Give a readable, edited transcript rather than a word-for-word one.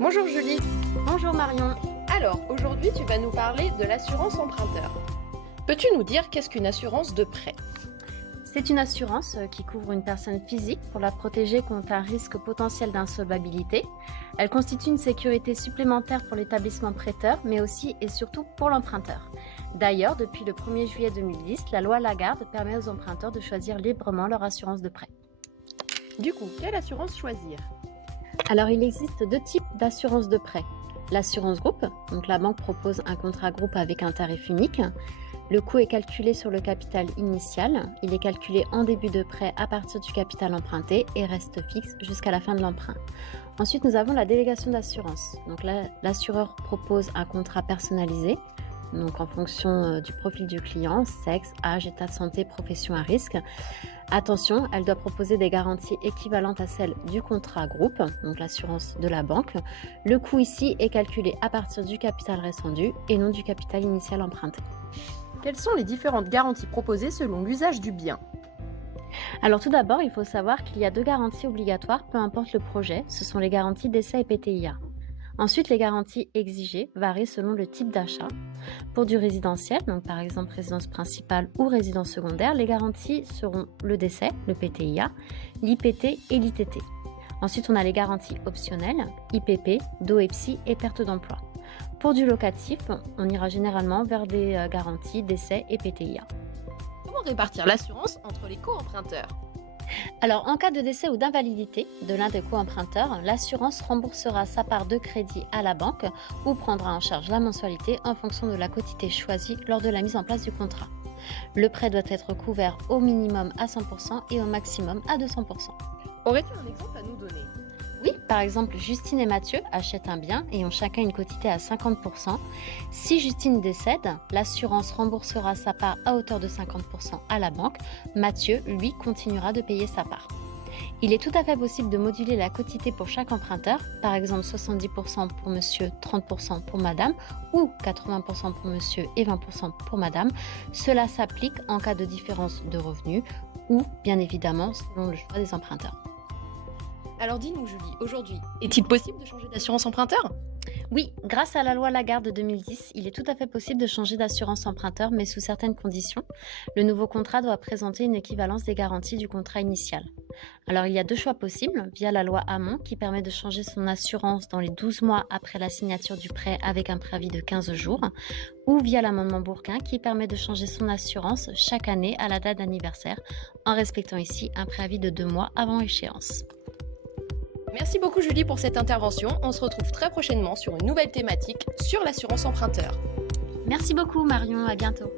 Bonjour Julie. Bonjour Marion. Alors, aujourd'hui, tu vas nous parler de l'assurance emprunteur. Peux-tu nous dire qu'est-ce qu'une assurance de prêt? C'est une assurance qui couvre une personne physique pour la protéger contre un risque potentiel d'insolvabilité. Elle constitue une sécurité supplémentaire pour l'établissement prêteur, mais aussi et surtout pour l'emprunteur. D'ailleurs, depuis le 1er juillet 2010, la loi Lagarde permet aux emprunteurs de choisir librement leur assurance de prêt. Du coup, quelle assurance choisir? Alors, il existe deux types d'assurance de prêt. L'assurance groupe, donc la banque propose un contrat groupe avec un tarif unique. Le coût est calculé sur le capital initial. Il est calculé en début de prêt à partir du capital emprunté et reste fixe jusqu'à la fin de l'emprunt. Ensuite, nous avons la délégation d'assurance. Donc là, l'assureur propose un contrat personnalisé, donc en fonction du profil du client, sexe, âge, état de santé, profession à risque. Attention, elle doit proposer des garanties équivalentes à celles du contrat groupe, donc l'assurance de la banque. Le coût ici est calculé à partir du capital ressendu et non du capital initial emprunté. Quelles sont les différentes garanties proposées selon l'usage du bien? Alors tout d'abord, il faut savoir qu'il y a deux garanties obligatoires, peu importe le projet, ce sont les garanties d'essai et PTIA. Ensuite, les garanties exigées varient selon le type d'achat. Pour du résidentiel, donc par exemple résidence principale ou résidence secondaire, les garanties seront le décès, le PTIA, l'IPT et l'ITT. Ensuite, on a les garanties optionnelles, IPP, DOEPSI et perte d'emploi. Pour du locatif, on ira généralement vers des garanties décès et PTIA. Comment répartir l'assurance entre les co-emprunteurs? Alors, en cas de décès ou d'invalidité de l'un des co-emprunteurs, l'assurance remboursera sa part de crédit à la banque ou prendra en charge la mensualité en fonction de la quotité choisie lors de la mise en place du contrat. Le prêt doit être couvert au minimum à 100% et au maximum à 200%. Aurais-tu un exemple à nous donner? Oui, par exemple, Justine et Mathieu achètent un bien et ont chacun une quotité à 50%. Si Justine décède, l'assurance remboursera sa part à hauteur de 50% à la banque. Mathieu, lui, continuera de payer sa part. Il est tout à fait possible de moduler la quotité pour chaque emprunteur, par exemple 70% pour monsieur, 30% pour madame, ou 80% pour monsieur et 20% pour madame. Cela s'applique en cas de différence de revenus ou, bien évidemment, selon le choix des emprunteurs. Alors dis-nous Julie, aujourd'hui, est-il possible de changer d'assurance emprunteur? Oui, grâce à la loi Lagarde de 2010, il est tout à fait possible de changer d'assurance emprunteur, mais sous certaines conditions. Le nouveau contrat doit présenter une équivalence des garanties du contrat initial. Alors il y a deux choix possibles, via la loi Hamon qui permet de changer son assurance dans les 12 mois après la signature du prêt avec un préavis de 15 jours, ou via l'amendement Bourquin qui permet de changer son assurance chaque année à la date d'anniversaire, en respectant ici un préavis de 2 mois avant échéance. Merci beaucoup Julie pour cette intervention. On se retrouve très prochainement sur une nouvelle thématique sur l'assurance emprunteur. Merci beaucoup Marion, à bientôt.